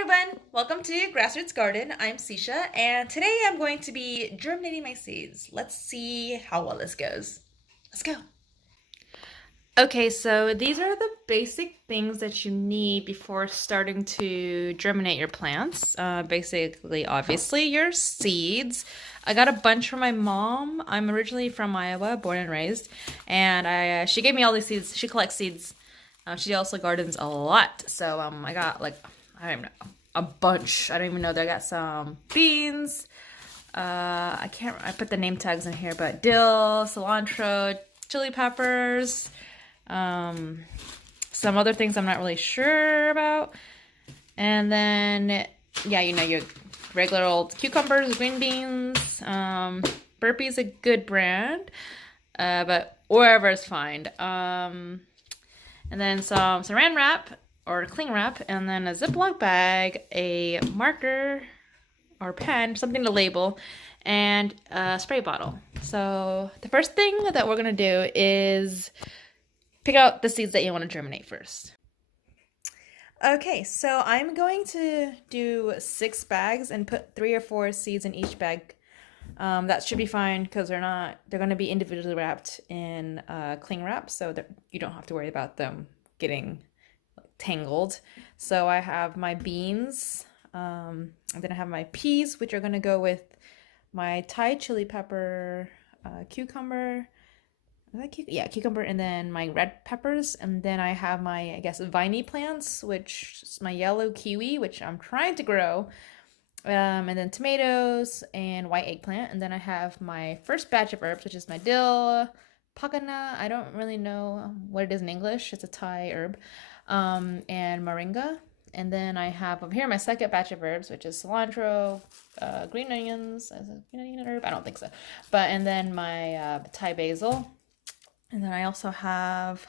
everyone, welcome to Grass.Roots Garden. I'm Sisha, and today I'm going to be germinating my seeds. Let's see how well this goes. Let's go. Okay, so these are the basic things that you need before starting to germinate your plants. Basically, obviously, your seeds. I got a bunch from my mom. I'm originally from Iowa, born and raised, and she gave me all these seeds. She collects seeds. She also gardens a lot, so I got like, I don't know, a bunch. I don't even know that I got some beans. I put the name tags in here, but dill, cilantro, chili peppers, some other things I'm not really sure about. And then, yeah, you know, your regular old cucumbers, green beans. Burpee's a good brand, but wherever is fine. And then some saran wrap or cling wrap, and then a Ziploc bag, a marker or pen, something to label, and a spray bottle. So the first thing that we're gonna do is pick out the seeds that you want to germinate first. Okay, so I'm going to do 6 bags and put 3 or 4 seeds in each bag. That should be fine because they're going to be individually wrapped in cling wrap, so that you don't have to worry about them getting tangled. So I have my beans, and then I have my peas, which are going to go with my Thai chili pepper, cucumber, cucumber, and then my red peppers, and then I have my, I guess, viney plants, which is my yellow kiwi, which I'm trying to grow, and then tomatoes and white eggplant, and then I have my first batch of herbs, which is my dill, pakana, I don't really know what it is in English, it's a Thai herb, and moringa, and then I have over here my second batch of herbs, which is cilantro, green onions, is it green onion herb? I don't think so, and then my Thai basil. And then I also have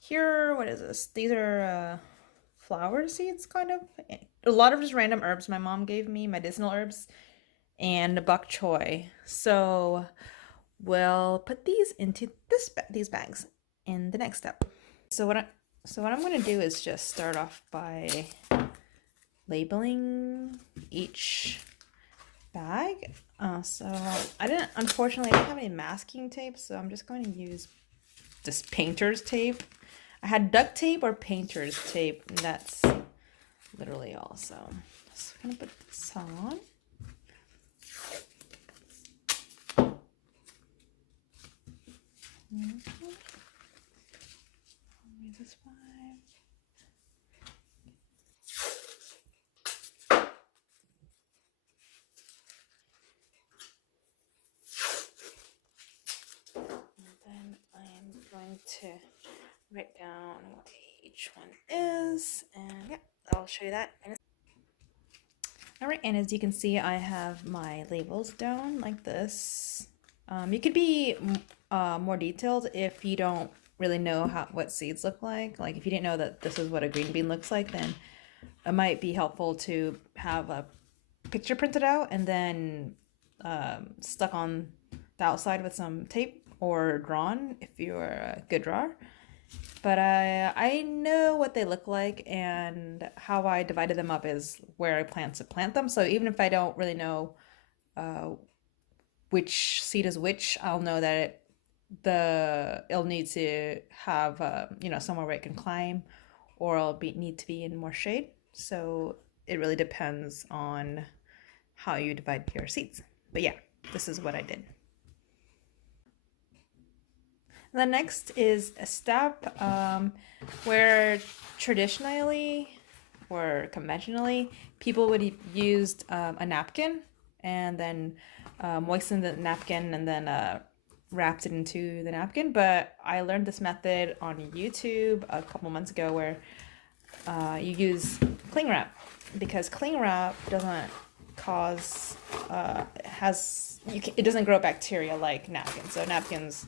here, what is this? These are flower seeds, kind of. A lot of just random herbs my mom gave me, medicinal herbs, and bok choy. So we'll put these into these bags in the next step. So what I'm going to do is just start off by labeling each bag. So unfortunately, I didn't have any masking tape, so I'm just going to use this painter's tape. I had duct tape or painter's tape, and that's literally all. So I'm going to put this on. This 5. To write down what each one is, and yeah, I'll show you that. Alright, and as you can see, I have my labels down like this. You could be more detailed if you don't really know what seeds look like. Like if you didn't know that this is what a green bean looks like, then it might be helpful to have a picture printed out and then stuck on the outside with some tape, or drawn if you're a good drawer. But I know what they look like, and how I divided them up is where I plan to plant them. So even if I don't really know which seed is which, I'll know that it'll need to have somewhere where it can climb, or it'll need to be in more shade. So it really depends on how you divide your seeds. But yeah, this is what I did. The next is a step where traditionally or conventionally people would use a napkin and then moisten the napkin and then wrapped it into the napkin. But I learned this method on YouTube a couple months ago where you use cling wrap, because cling wrap doesn't cause it doesn't grow bacteria like napkins. So napkins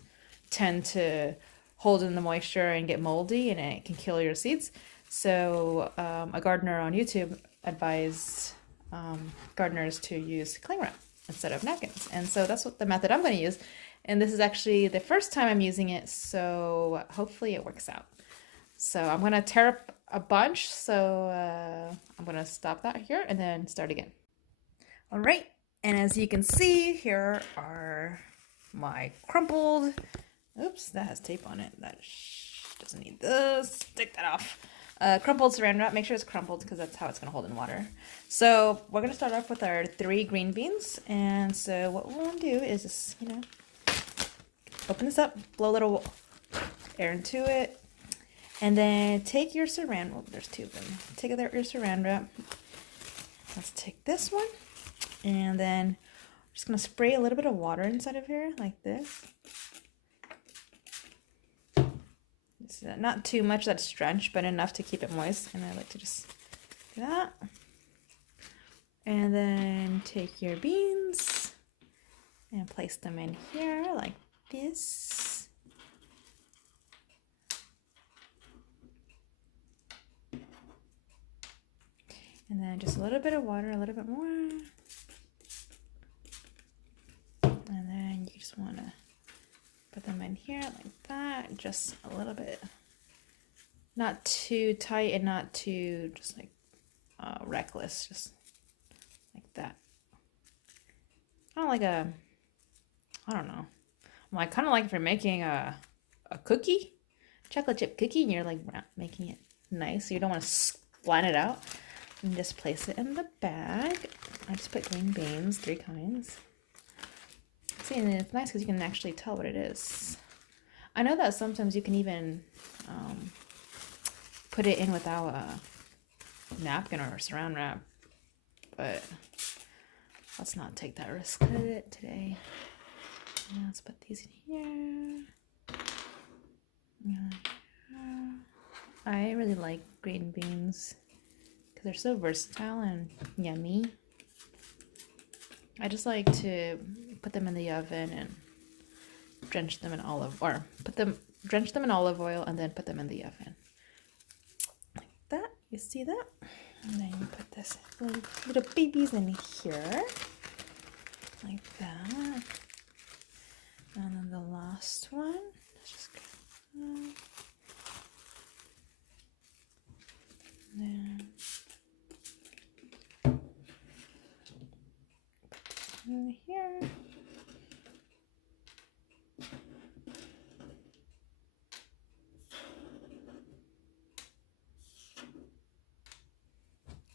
tend to hold in the moisture and get moldy, and it can kill your seeds. So a gardener on YouTube advised gardeners to use cling wrap instead of napkins, and so that's what the method I'm going to use. And this is actually the first time I'm using it, so hopefully it works out. So I'm going to tear up a bunch, so I'm gonna stop that here and then start again. All right, and as you can see, here are my crumpled, oops, that has tape on it. That doesn't need this. Take that off. Crumpled saran wrap. Make sure it's crumpled because that's how it's gonna hold in water. So we're gonna start off with our 3 green beans, and so what we're gonna do is just, open this up, blow a little air into it, and then take your saran. Well, there's 2 of them. Take your saran wrap. Let's take this one. And then I'm just going to spray a little bit of water inside of here, like this. Not too much that's drenched, but enough to keep it moist. And I like to just do that. And then take your beans and place them in here like this. And then just a little bit of water, a little bit more. And then you just want to put them in here like that, just a little bit. Not too tight and not too just like reckless, just like that. Kind of like I don't know. Like kind of like if you're making a cookie, chocolate chip cookie, and you're like making it nice, so you don't want to flatten it out. And just place it in the bag. I just put green beans, 3 kinds. See, and it's nice because you can actually tell what it is. I know that sometimes you can even put it in without a napkin or a saran wrap, but let's not take that risk today. Now let's put these in here. I really like green beans because they're so versatile and yummy. I just like to put them in the oven and drench them in drench them in olive oil and then put them in the oven. Like that. You see that? And then you put this little babies in here. Like that. And then the last one. Let's just go. And then in here.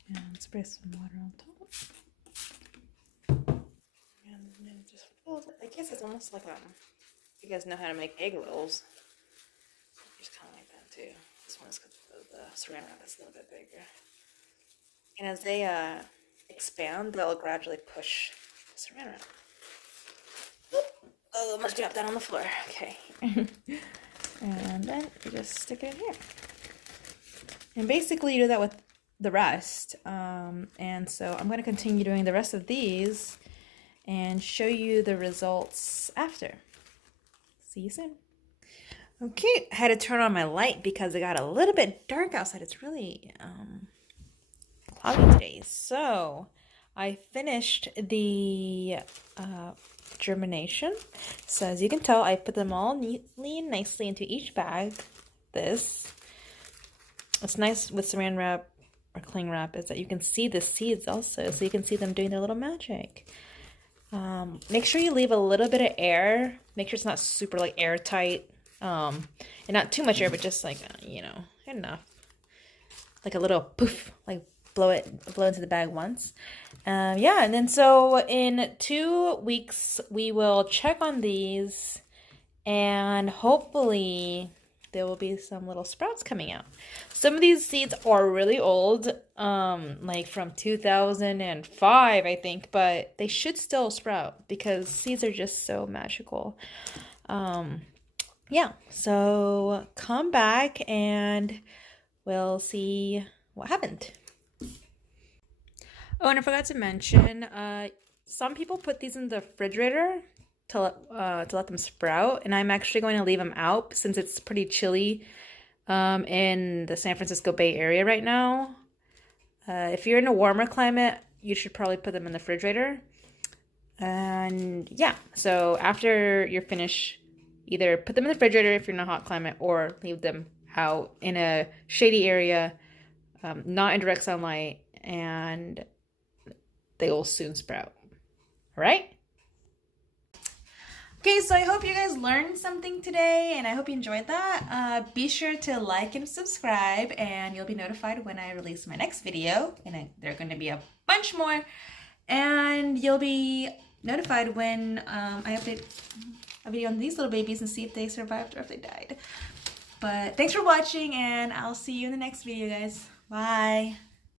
And spray some water on top. And then just fold it. I guess it's almost like you guys know how to make egg rolls. Just kind of like that too. This one is because the saran wrap is a little bit bigger. And as they expand, they'll gradually push the saran wrap. Oh, almost dropped that on the floor. Okay. And then you just stick it in here. And basically you do that with the rest. And so I'm going to continue doing the rest of these and show you the results after. See you soon. Okay, I had to turn on my light because it got a little bit dark outside. It's really cloudy today. So I finished the germination. So as you can tell, I put them all neatly and nicely into each bag. What's nice with saran wrap or cling wrap is that you can see the seeds also, so you can see them doing their little magic. Make sure you leave a little bit of air. Make sure it's not super like airtight, and not too much air, but just like enough, like a little poof, like blow into the bag once. Yeah, and then so in 2 weeks we will check on these, and hopefully there will be some little sprouts coming out. Some of these seeds are really old, like from 2005, I think, but they should still sprout because seeds are just so magical. Yeah, so come back and we'll see what happened. Oh, and I forgot to mention, some people put these in the refrigerator to let them sprout, and I'm actually going to leave them out since it's pretty chilly in the San Francisco Bay Area right now. If you're in a warmer climate, you should probably put them in the refrigerator. And yeah, so after you're finished, either put them in the refrigerator if you're in a hot climate or leave them out in a shady area not in direct sunlight, and they will soon sprout. All right? Okay, so I hope you guys learned something today, and I hope you enjoyed that. Be sure to like and subscribe, and you'll be notified when I release my next video, and there are going to be a bunch more, and you'll be notified when I update a video on these little babies and see if they survived or if they died. But thanks for watching, and I'll see you in the next video, guys. Bye!